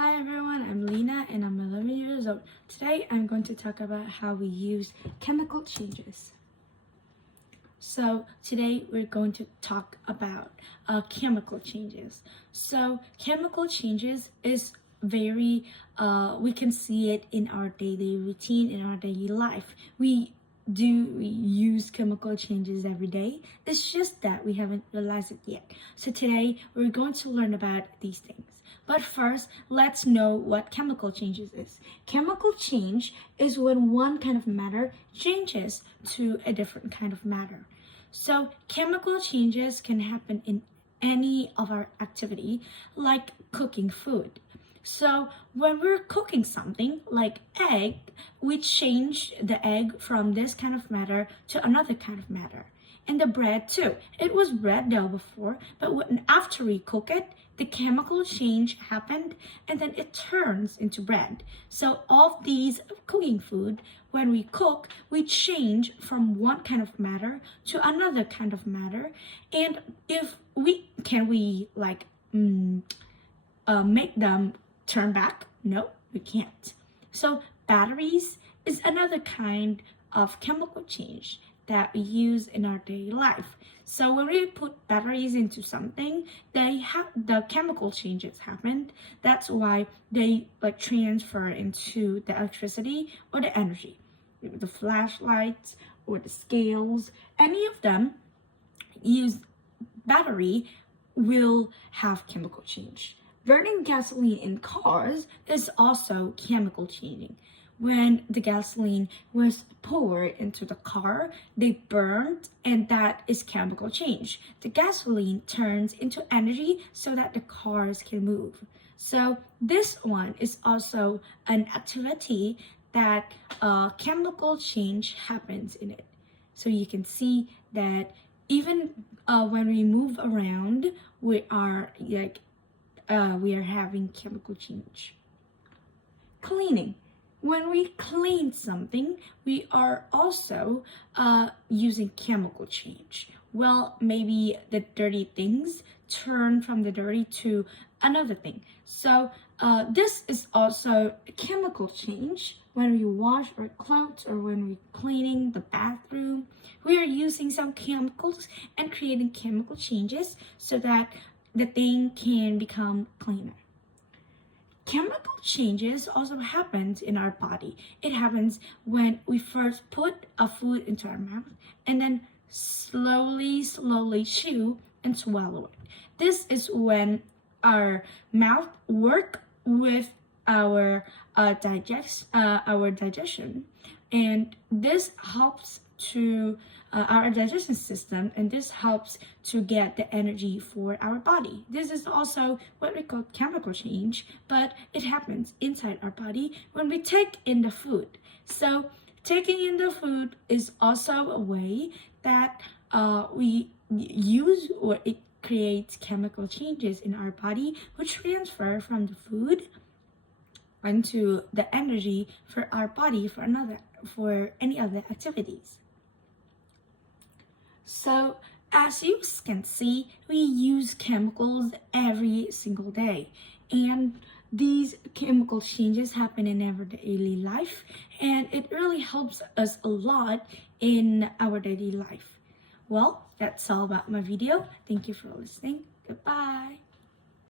Hi everyone, I'm Lena and I'm 11 years old. Today I'm going to talk about how we use chemical changes. So today we're going to talk about chemical changes. So chemical changes is very, we can see it in our daily routine, in our daily life. We use chemical changes every day. It's just that we haven't realized it yet. So today we're going to learn about these things. But first, let's know what chemical changes is. Chemical change is when one kind of matter changes to a different kind of matter. So chemical changes can happen in any of our activity, like cooking food. So when we're cooking something like egg, we change the egg from this kind of matter to another kind of matter. And the bread too. It was bread dough before, but after we cook it, the chemical change happened and then it turns into bread. So all of these cooking food, when we cook, we change from one kind of matter to another kind of matter. And if we make them turn back? No, we can't. So batteries is another kind of chemical change that we use in our daily life. So when we put batteries into something, the chemical changes happened. That's why they transfer into the electricity or the energy. The flashlights or the scales, any of them use battery will have chemical change. Burning gasoline in cars is also chemical changing. When the gasoline was poured into the car, they burned, and that is chemical change. The gasoline turns into energy so that the cars can move. So this one is also an activity that chemical change happens in it. So you can see that even when we move around, we are having chemical change. Cleaning. When we clean something, we are also using chemical change. Well, maybe the dirty things turn from the dirty to another thing. So this is also a chemical change. When we wash our clothes or when we're cleaning the bathroom, we are using some chemicals and creating chemical changes so that the thing can become cleaner. Chemical changes also happens in our body. It happens when we first put a food into our mouth and then slowly chew and swallow it. This is when our mouth work with our digestion, and this helps to our digestion system, and this helps to get the energy for our body. This is also what we call chemical change, but it happens inside our body when we take in the food. So taking in the food is also a way that we use, or it creates chemical changes in our body, which transfer from the food into the energy for our body for any other activities. So as you can see, we use chemicals every single day, and these chemical changes happen in our daily life, and it really helps us a lot in our daily life. Well, that's all about my video. Thank you for listening. Goodbye.